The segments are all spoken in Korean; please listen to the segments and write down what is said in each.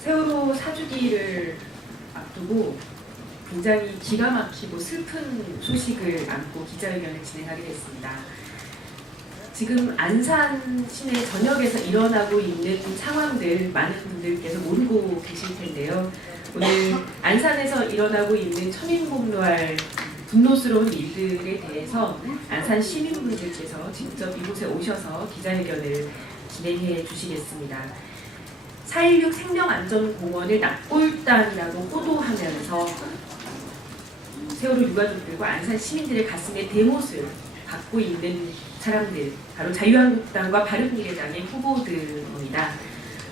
세월호 4주기를 앞두고 굉장히 기가 막히고 슬픈 소식을 안고 기자회견을 진행하게 됐습니다. 지금 안산 시내 전역에서 일어나고 있는 상황들 많은 분들께서 모르고 계실 텐데요. 오늘 안산에서 일어나고 있는 천인공노할 분노스러운 일들에 대해서 안산 시민분들께서 직접 이곳에 오셔서 기자회견을 진행해 주시겠습니다. 4.16 생명안전공원을 납골당이라고 호도하면서 세월호 유가족들과 안산 시민들의 가슴에 대못을 받고 있는 사람들, 바로 자유한국당과 바른미래당의 후보들입니다.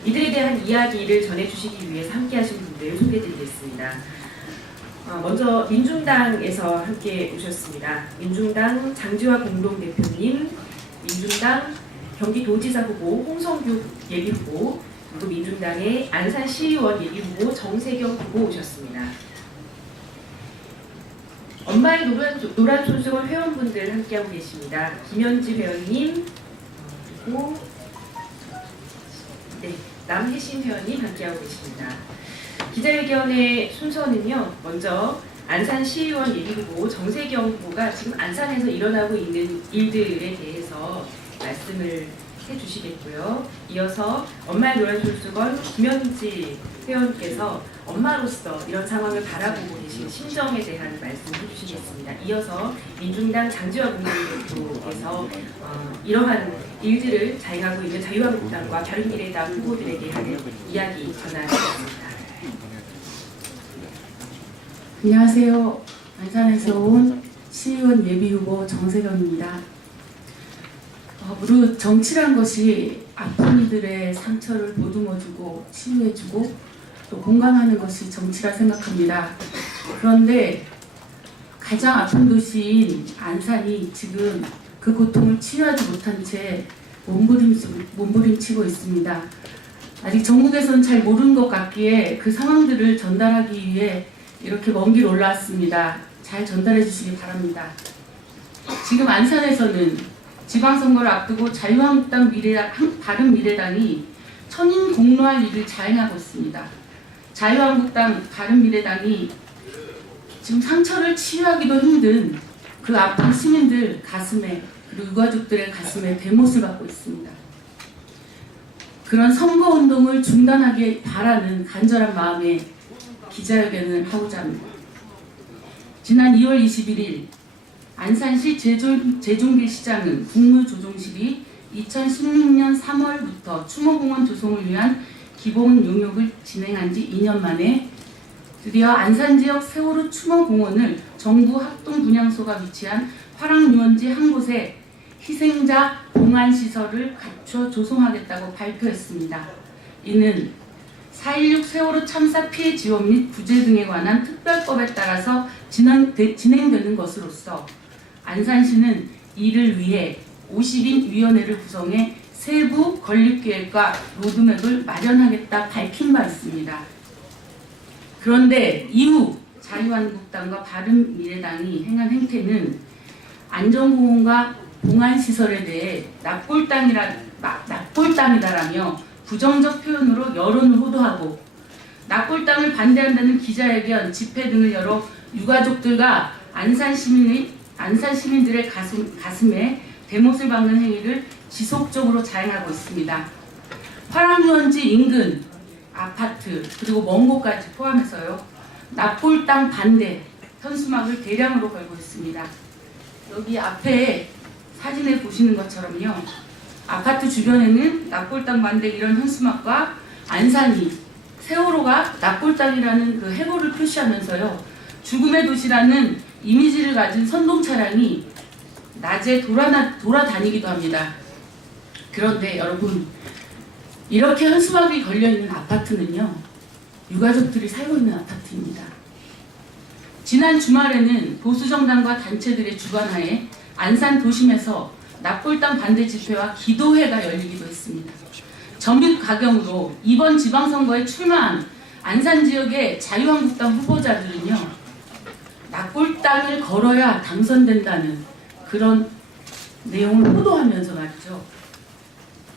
이들에 대한 이야기를 전해주시기 위해서 함께하신 분들 소개해드리겠습니다. 먼저 민중당에서 함께 오셨습니다. 민중당 장지화 공동대표님, 민중당 경기도지사 후보 홍성규 예비후보, 그리고 민중당의 안산시의원 예비후보 정세경 후보 오셨습니다. 엄마의 노란 손수건 회원분들 함께하고 계십니다. 김현지 회원님, 그리고 남혜신 회원님 함께하고 계십니다. 기자회견의 순서는요, 먼저 안산시의원 예비후보 정세경 후보가 지금 안산에서 일어나고 있는 일들에 대해서 말씀을 해주시겠고요. 이어서 엄마의 노란 손수건 김현지 회원께서 엄마로서 이런 상황을 바라보고 계신 심정에 대한 말씀을 해주시겠습니다. 이어서 민중당 장지화 공동대표께서 이러한 일들을 자행하고 있는 자유한국당과 바른미래당 후보들에게 하는 이야기 전하겠습니다. 안녕하세요. 안산에서 온 시의원 예비후보 정세경입니다. 무릇 정치란 것이 아픈 이들의 상처를 보듬어주고 치유해주고 또 공감하는 것이 정치라 생각합니다. 그런데 가장 아픈 도시인 안산이 지금 그 고통을 치유하지 못한 채 몸부림치고 있습니다. 아직 전국에서는 잘 모르는 것 같기에 그 상황들을 전달하기 위해 이렇게 먼 길 올라왔습니다. 잘 전달해 주시기 바랍니다. 지금 안산에서는 지방선거를 앞두고 자유한국당 바른미래당이 천인공노할 일을 자행하고 있습니다. 자유한국당 바른미래당이 지금 상처를 치유하기도 힘든 그 아픈 시민들 가슴에, 그리고 유가족들의 가슴에 대못을 받고 있습니다. 그런 선거운동을 중단하길 바라는 간절한 마음에 기자회견을 하고자 합니다. 지난 2월 21일 안산시 제종길 시장은 국무조정실이 2016년 3월부터 추모공원 조성을 위한 기본 용역을 진행한 지 2년 만에 드디어 안산지역 세월호 추모공원을 정부 합동분향소가 위치한 화랑유원지 한 곳에 희생자 봉안시설을 갖춰 조성하겠다고 발표했습니다. 이는 4.16 세월호 참사 피해 지원 및 구제 등에 관한 특별법에 따라서 진행되는 것으로서 안산시는 이를 위해 50인 위원회를 구성해 세부 건립계획과 로드맵을 마련하겠다 밝힌 바 있습니다. 그런데 이후 자유한국당과 바른미래당이 행한 행태는 안전공원과 봉안시설에 대해 납골당이다라며 부정적 표현으로 여론을 호도하고 납골 땅을 반대한다는 기자회견, 집회 등을 열어 유가족들과 안산 시민들의 가슴에 대못을 박는 행위를 지속적으로 자행하고 있습니다. 화랑유원지 인근 아파트 그리고 먼 곳까지 포함해서요, 납골 땅 반대 현수막을 대량으로 걸고 있습니다. 여기 앞에 사진에 보시는 것처럼요, 아파트 주변에는 납골 땅 반대 이런 현수막과 안산이 세월호가 납골 땅이라는 그 해고를 표시하면서요, 죽음의 도시라는 이미지를 가진 선동 차량이 낮에 돌아다니기도 합니다. 그런데 여러분, 이렇게 현수막이 걸려있는 아파트는요, 유가족들이 살고 있는 아파트입니다. 지난 주말에는 보수정당과 단체들의 주관하에 안산 도심에서 납골 땅 반대 집회와 기도회가 열리기도 했습니다. 점입 가경으로 이번 지방선거에 출마한 안산 지역의 자유한국당 후보자들은요, 납골 땅을 걸어야 당선된다는 그런 내용을 호도하면서 말이죠,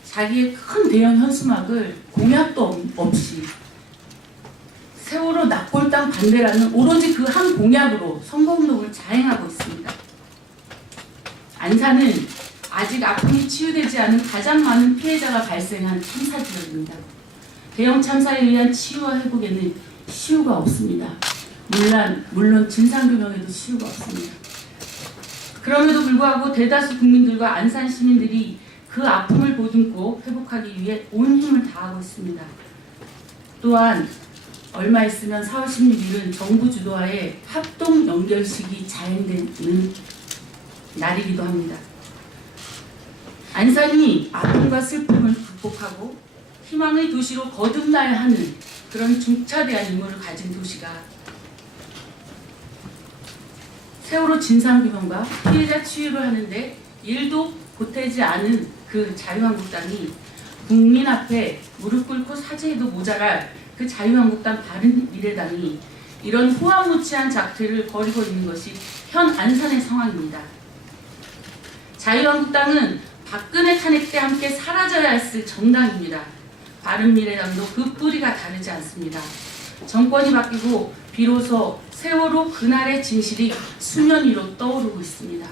자기의 큰 대형 현수막을 공약도 없이 낙골당 반대라는 오로지 그 한 공약으로 선거운동을 자행하고 있습니다. 안산은 아직 아픔이 치유되지 않은 가장 많은 피해자가 발생한 참사 지역입니다. 대형 참사에 의한 치유와 회복에는 시효가 없습니다. 물론 진상규명에도 시효가 없습니다. 그럼에도 불구하고 대다수 국민들과 안산 시민들이 그 아픔을 보듬고 회복하기 위해 온 힘을 다하고 있습니다. 또한 얼마 있으면 4월 16일은 정부 주도하에 합동 연결식이 자행되는 날이기도 합니다. 안산이 아픔과 슬픔을 극복하고 희망의 도시로 거듭나야 하는 그런 중차대한 임무를 가진 도시가 세월호 진상규명과 피해자 치유를 하는데 일도 보태지 않은 그 자유한국당이 국민 앞에 무릎 꿇고 사죄해도 모자랄 그 자유한국당 바른미래당이 이런 호화무치한 작태를 벌이고 있는 것이 현 안산의 상황입니다. 자유한국당은 박근혜 탄핵 때 함께 사라져야 했을 정당입니다. 바른미래당도 그 뿌리가 다르지 않습니다. 정권이 바뀌고 비로소 세월호 그날의 진실이 수면 위로 떠오르고 있습니다.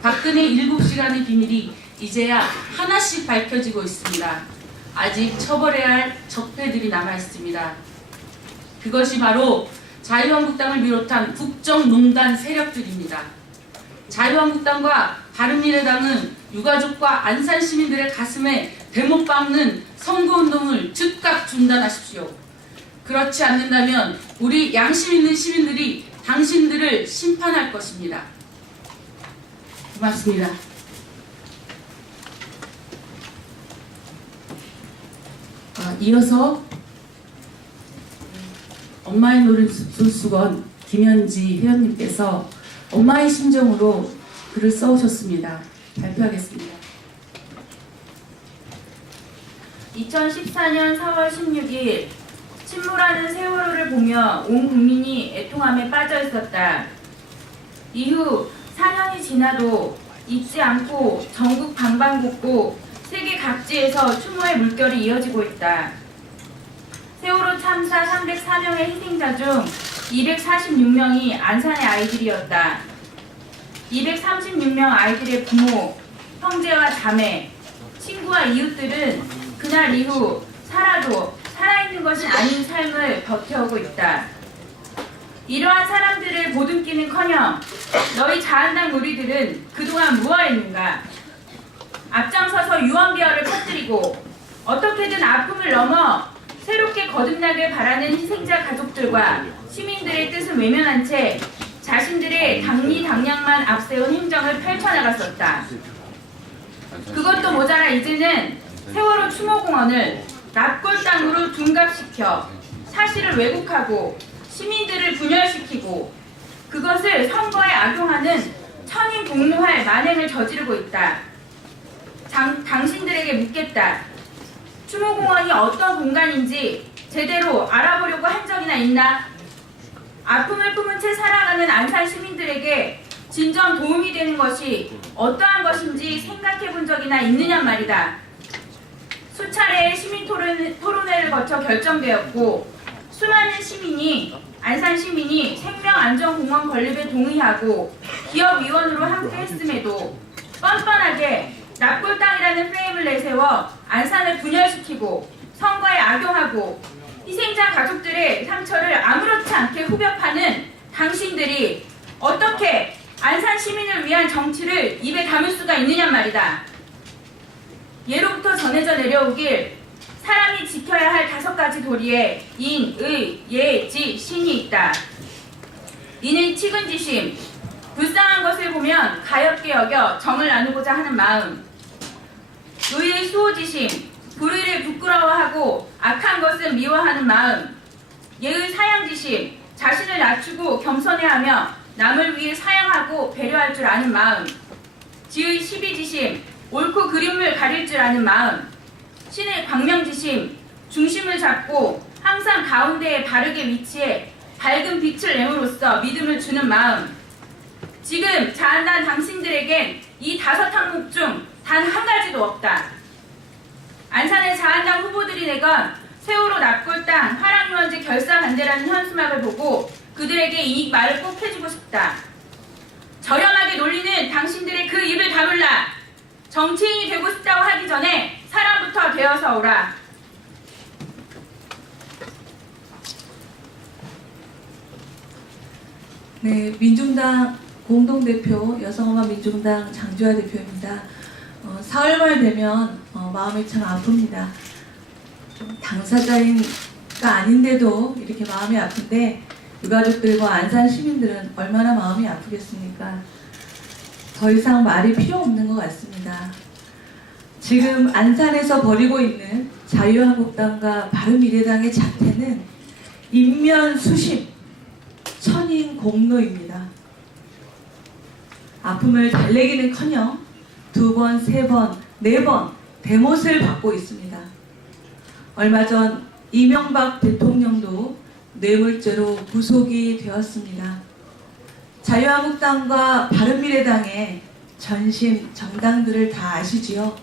박근혜 7시간의 비밀이 이제야 하나씩 밝혀지고 있습니다. 아직 처벌해야 할 적폐들이 남아있습니다. 그것이 바로 자유한국당을 비롯한 국정농단 세력들입니다. 자유한국당과 바른미래당은 유가족과 안산 시민들의 가슴에 대못 박는 선거운동을 즉각 중단하십시오. 그렇지 않는다면 우리 양심 있는 시민들이 당신들을 심판할 것입니다. 고맙습니다. 이어서 엄마의 노른수건 김현지 회원님께서 엄마의 심정으로 글을 써오셨습니다. 발표하겠습니다. 2014년 4월 16일 침몰하는 세월호를 보며 온 국민이 애통함에 빠져 있었다. 이후 4년이 지나도 잊지 않고 전국 방방곡곡 세계 각지에서 추모의 물결이 이어지고 있다. 세월호 참사 304명의 희생자 중 246명이 안산의 아이들이었다. 236명 아이들의 부모, 형제와 자매, 친구와 이웃들은 그날 이후 살아도 살아있는 것이 아닌 삶을 버텨오고 있다. 이러한 사람들을 보듬기는커녕 너희 자한당 무리들은 그동안 무엇했는가? 앞장서서 유언비어를 퍼뜨리고 어떻게든 아픔을 넘어 새롭게 거듭나길 바라는 희생자 가족들과 시민들의 뜻을 외면한 채 자신들의 당리당략만 앞세운 행정을 펼쳐나갔었다. 그것도 모자라 이제는 세월호 추모공원을 납골당으로 둔갑시켜 사실을 왜곡하고 시민들을 분열시키고 그것을 선거에 악용하는 천인복노할 만행을 저지르고 있다. 당신들에게 묻겠다. 추모공원이 어떤 공간인지 제대로 알아보려고 한 적이나 있나? 아픔을 품은 채 살아가는 안산 시민들에게 진정 도움이 되는 것이 어떠한 것인지 생각해 본 적이나 있느냐 말이다. 수차례의 시민 토론회를 거쳐 결정되었고 수많은 안산 시민이 생명안전공원 건립에 동의하고 기업위원으로 함께 했음에도 뻔뻔하게 납골당이라는 프레임을 내세워 안산을 분열시키고 선거에 악용하고 희생자 가족들의 상처를 아무렇지 않게 후벼파는 당신들이 어떻게 안산 시민을 위한 정치를 입에 담을 수가 있느냐 말이다. 예로부터 전해져 내려오길 사람이 지켜야 할 5가지 도리에 인, 의, 예, 지, 신이 있다. 인의 측은지심, 불쌍한 것을 보면 가엾게 여겨 정을 나누고자 하는 마음. 의의 수호지심, 불의를 부끄러워하고 악한 것을 미워하는 마음. 예의 사양지심, 자신을 낮추고 겸손해하며 남을 위해 사양하고 배려할 줄 아는 마음. 지의 시비지심, 옳고 그름을 가릴 줄 아는 마음. 신의 광명지심, 중심을 잡고 항상 가운데에 바르게 위치해 밝은 빛을 내므로써 믿음을 주는 마음. 지금 자한당 당신들에겐 이 5항목 중 단 한 가지도 없다. 안산의 자한당 후보들이 내건 세월호 납골당 화랑유원지 결사 반대라는 현수막을 보고 그들에게 이 말을 꼭 해주고 싶다. 저렴하게 놀리는 당신들의 그 입을 다물라. 정치인이 되고 싶다고 하기 전에 사람부터 되어서 오라. 네, 민중당 공동대표 여성엄마 민중당 장주아 대표입니다. 4월 말 되면 마음이 참 아픕니다. 당사자인가 아닌데도 이렇게 마음이 아픈데 유가족들과 안산 시민들은 얼마나 마음이 아프겠습니까? 더 이상 말이 필요 없는 것 같습니다. 지금 안산에서 벌이고 있는 자유한국당과 바른미래당의 자태는 인면수심, 천인공노입니다. 아픔을 달래기는커녕 2번, 3번, 4번 대못을 받고 있습니다. 얼마 전 이명박 대통령도 뇌물죄로 구속이 되었습니다. 자유한국당과 바른미래당의 전신 정당들을 다 아시지요?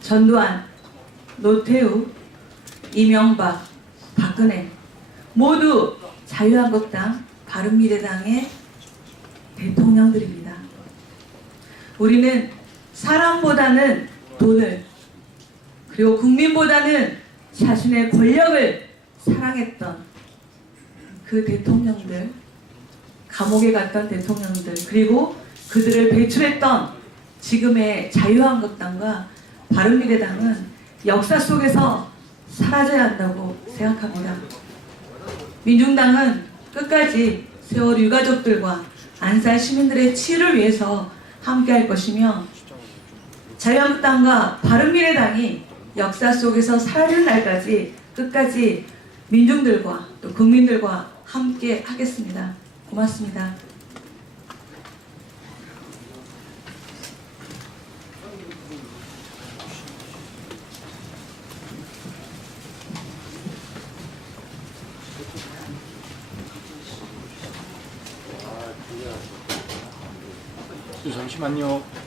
전두환, 노태우, 이명박, 박근혜 모두 자유한국당, 바른미래당의 대통령들입니다. 우리는 사람보다는 돈을, 그리고 국민보다는 자신의 권력을 사랑했던 그 대통령들, 감옥에 갔던 대통령들, 그리고 그들을 배출했던 지금의 자유한국당과 바른미래당은 역사 속에서 사라져야 한다고 생각합니다. 민중당은 끝까지 세월호 유가족들과 안산 시민들의 치유를 위해서 함께할 것이며, 자유한국당과 바른미래당이 역사 속에서 사라질 날까지 끝까지 민중들과 또 국민들과 함께 하겠습니다. 고맙습니다. 잠시만요.